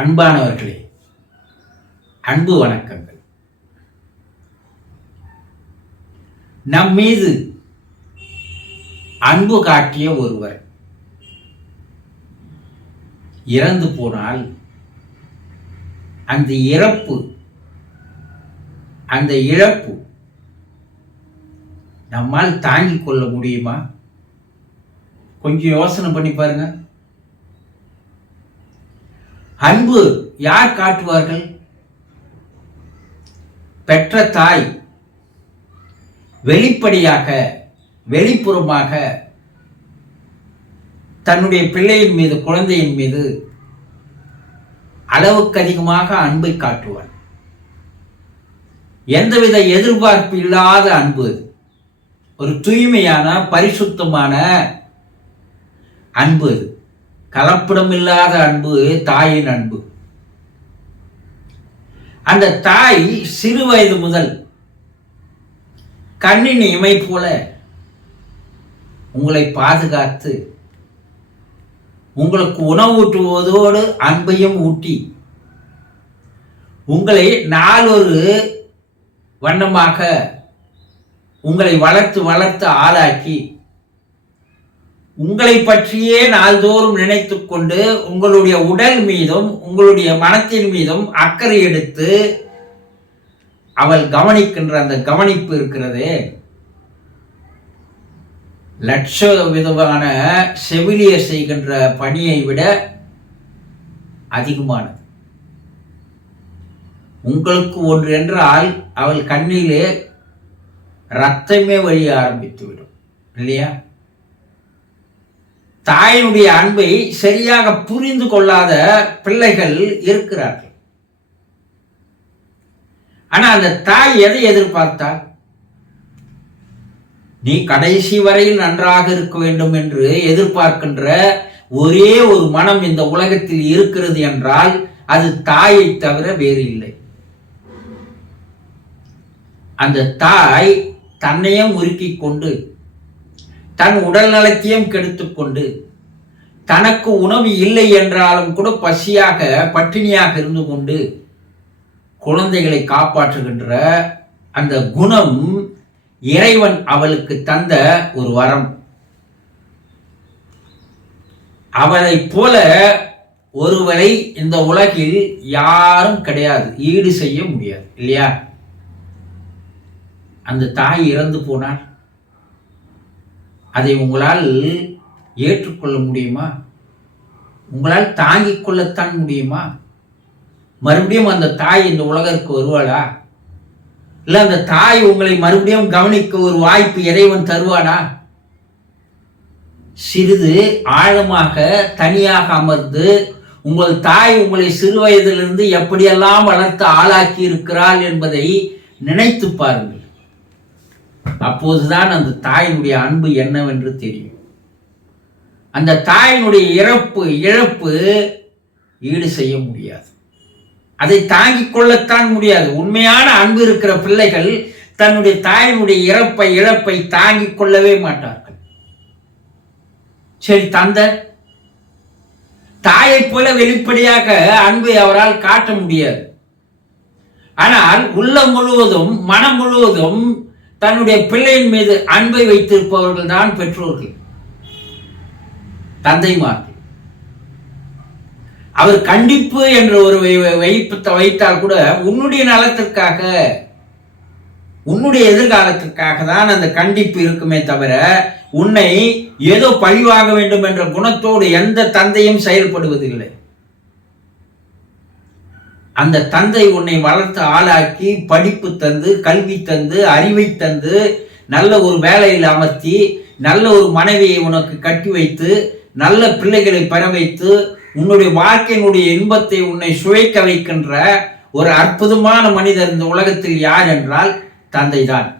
அன்பானவர்களே, அன்பு வணக்கங்கள். நம் மீது அன்பு காட்டிய ஒருவர் இறந்து போனால் அந்த இழப்பு நம்மால் தாங்கிக் கொள்ள முடியுமா? கொஞ்சம் யோசனை பண்ணி பாருங்க. அன்பு யார் காட்டுவார்கள்? பெற்ற தாய் வெளிப்படையாக வெளிப்புறமாக தன்னுடைய பிள்ளையின் மீது, குழந்தையின் மீது அளவுக்கு அதிகமாக அன்பை காட்டுவார். எந்தவித எதிர்பார்ப்பு இல்லாத அன்பு, ஒரு தூய்மையான பரிசுத்தமான அன்பு, கலப்படம் இல்லாத அன்பு தாயின் அன்பு. அந்த தாய் சிறு வயது முதல் கண்ணின் இமை போல உங்களை பாதுகாத்து உங்களுக்கு உணவூட்டுவதோடு அன்பையும் ஊட்டி உங்களை நாளொரு வண்ணமாக உங்களை வளர்த்து ஆளாக்கி உங்களை பற்றியே நாள்தோறும் நினைத்து கொண்டு உங்களுடைய உடல் மீதும் உங்களுடைய மனத்தின் மீதும் அக்கறை எடுத்து அவள் கவனிக்கின்ற அந்த கவனிப்பு இருக்கிறதே, லட்ச விதமான செவிலியர் செய்கின்ற பணியை விட அதிகமானது. உங்களுக்கு ஒன்று என்றால் அவள் கண்ணிலே ரத்தமே வழிய ஆரம்பித்துவிடும், இல்லையா? தாயினுடைய அன்பை சரியாக புரிந்து கொள்ளாத பிள்ளைகள் இருக்கிறார்கள். ஆனா அந்த தாய் எதை எதிர்பார்த்தால், நீ கடைசி வரையில் நன்றாக இருக்க வேண்டும் என்று எதிர்பார்க்கின்ற ஒரே ஒரு மனம் இந்த உலகத்தில் இருக்கிறது என்றால் அது தாயை தவிர வேறு இல்லை. அந்த தாய் தன்னையும் உருக்கிக் கொண்டு தன் உடல் நலத்தையும் கெடுத்துக்கொண்டு தனக்கு உணவு இல்லை என்றாலும் கூட பசியாக பட்டினியாக இருந்து கொண்டு குழந்தைகளை காப்பாற்றுகின்ற அந்த குணம் இறைவன் அவளுக்கு தந்த ஒரு வரம். அவளை போல ஒருவரை இந்த உலகில் யாரும் கிடையாது, ஈடு செய்ய முடியாது, இல்லையா? அந்த தாய் இறந்து போனார். அதை உங்களால் ஏற்றுக்கொள்ள முடியுமா? உங்களால் தாங்கிக் கொள்ளத்தான் முடியுமா? மறுபடியும் அந்த தாய் இந்த உலகிற்கு வருவாளா? இல்ல அந்த தாய் உங்களை மறுபடியும் கவனிக்க ஒரு வாய்ப்பு இறைவன் தருவானா? சிறிது ஆழமாக தனியாக அமர்ந்து உங்கள் தாய் உங்களை சிறு வயதிலிருந்து எப்படியெல்லாம் வளர்த்து ஆளாக்கி இருக்கிறாள் என்பதை நினைத்து பாருங்கள். அப்போதுதான் அந்த தாயினுடைய அன்பு என்னவென்று தெரியும். அந்த தாயினுடைய இழப்பு ஈடு செய்ய முடியாது, அதை தாங்கிக் கொள்ளத்தான் முடியாது. உண்மையான அன்பு இருக்கிற பிள்ளைகள் தன்னுடைய தாயினுடைய இழப்பை தாங்கிக் கொள்ளவே மாட்டார்கள். சரி, தந்தை தாயை போல வெளிப்படையாக அன்பை அவரால் காட்ட முடியாது. ஆனால் உள்ளம் முழுவதும் மனம் முழுவதும் தன்னுடைய பிள்ளையின் மீது அன்பை வைத்திருப்பவர்கள் தான் பெற்றோர்கள், தந்தைமார்கள். அவர் கண்டிப்பு என்ற ஒரு வைத்தால் கூட உன்னுடைய நலத்திற்காக, உன்னுடைய எதிர்காலத்திற்காக தான் அந்த கண்டிப்பு இருக்குமே தவிர உன்னை ஏதோ பழிவாக வேண்டும் என்ற குணத்தோடு எந்த தந்தையும் செயல்படுவதில்லை. அந்த தந்தை உன்னை வளர்த்து ஆளாக்கி படிப்பு தந்து, கல்வி தந்து, அறிவை தந்து, நல்ல ஒரு வேலையில் அமர்த்தி, நல்ல ஒரு மனைவியை உனக்கு கட்டி வைத்து, நல்ல பிள்ளைகளை பெற வைத்து, உன்னுடைய வாழ்க்கையினுடைய இன்பத்தை உன்னை சுவைக்க வைக்கின்ற ஒரு அற்புதமான மனிதர் இந்த உலகத்தில் யார் என்றால் தந்தை தான்.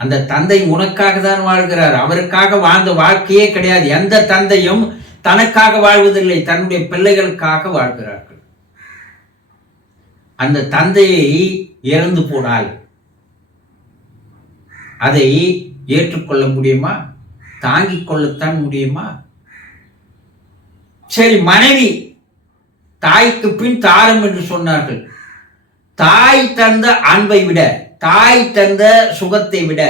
அந்த தந்தை உனக்காக தான் வாழ்கிறார், அவருக்காக வாழ்ந்த வாழ்க்கையே கிடையாது. எந்த தந்தையும் தனக்காக வாழ்வதில்லை, தன்னுடைய பிள்ளைகளுக்காக வாழ்கிறார்கள். அந்த தந்தையை இறந்து போனால் அதை ஏற்றுக்கொள்ள முடியுமா? தாங்கிக் கொள்ளத்தான் முடியுமா? சரி, மனைவி தாய்க்கு பின் தாரம் என்று சொன்னார்கள். தாய் தந்த அன்பை விட, தாய் தந்த சுகத்தை விட,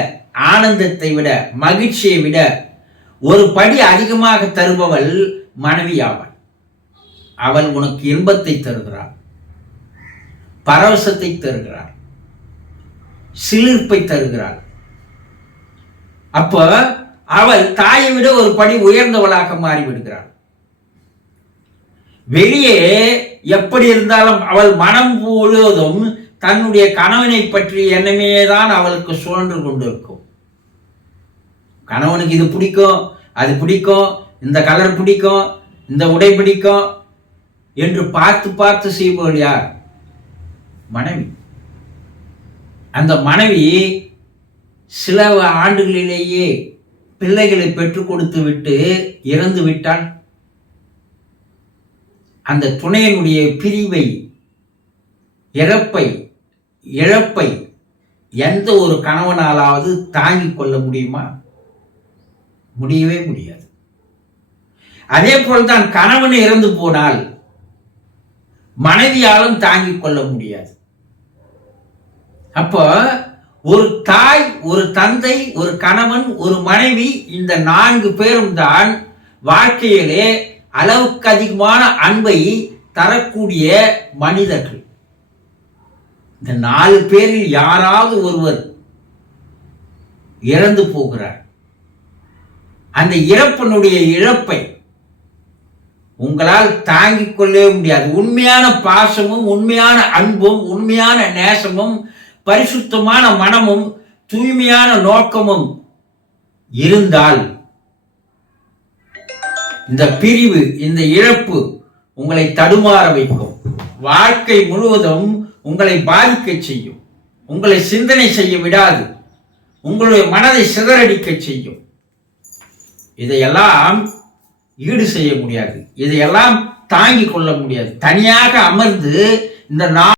ஆனந்தத்தை விட, மகிழ்ச்சியை விட ஒரு படி அதிகமாக தருபவள் மனைவி ஆவாள். அவள் உனக்கு இன்பத்தை தருகிறாள், பரவசத்தை தருகிறாள், சிலிர்ப்பை தருகிறாள். அப்ப அவள் தாயை விட ஒரு படி உயர்ந்தவளாக மாறிவிடுகிறாள். வெளியே எப்படி இருந்தாலும் அவள் மனம் முழுவதும் தன்னுடைய கணவனை பற்றி எண்ணமே தான் அவளுக்கு சுழன்று கொண்டிருக்கும். கணவனுக்கு இது பிடிக்கும், அது பிடிக்கும், இந்த கலர் பிடிக்கும், இந்த உடை பிடிக்கும் என்று பார்த்து பார்த்து செய்பவள் யார்? மனைவி. அந்த மனைவி சில ஆண்டுகளிலேயே பிள்ளைகளை பெற்றுக் கொடுத்து விட்டு இறந்து விட்டால் அந்த துணையினுடைய பிரிவை, இழப்பை எந்த ஒரு கணவனாலாவது தாங்கிக் கொள்ள முடியுமா? முடியவே முடியாது. அதே போல்தான் கணவன் இறந்து போனால் மனைவியாலும் தாங்கிக் கொள்ள முடியாது. அப்போ ஒரு தாய், ஒரு தந்தை, ஒரு கணவன், ஒரு மனைவி, இந்த 4 பேரும் தான் வாழ்க்கையிலே அளவுக்கு அதிகமான அன்பை தரக்கூடிய மனிதர்கள். இந்த 4 பேரில் யாராவது ஒருவர் இறந்து போகிறார். அந்த இறப்பினுடைய இழப்பை உங்களால் தாங்கிக் கொள்ளவே முடியாது. உண்மையான பாசமும், உண்மையான அன்பும், உண்மையான நேசமும், பரிசுத்தமான மனமும், தூய்மையான நோக்கமும் இருந்தால் இந்த பிரிவு, இந்த இழப்பு உங்களை தடுமாற வைக்கும். வாழ்க்கை முழுவதும் உங்களை பாதிக்க செய்யும். உங்களை சிந்தனை செய்ய விடாது. உங்களுடைய மனதை சிதறடிக்க செய்யும். இதையெல்லாம் ஈடு செய்ய முடியாது. இதையெல்லாம் தாங்கிக் கொள்ள முடியாது. தனியாக அமர்ந்து இந்த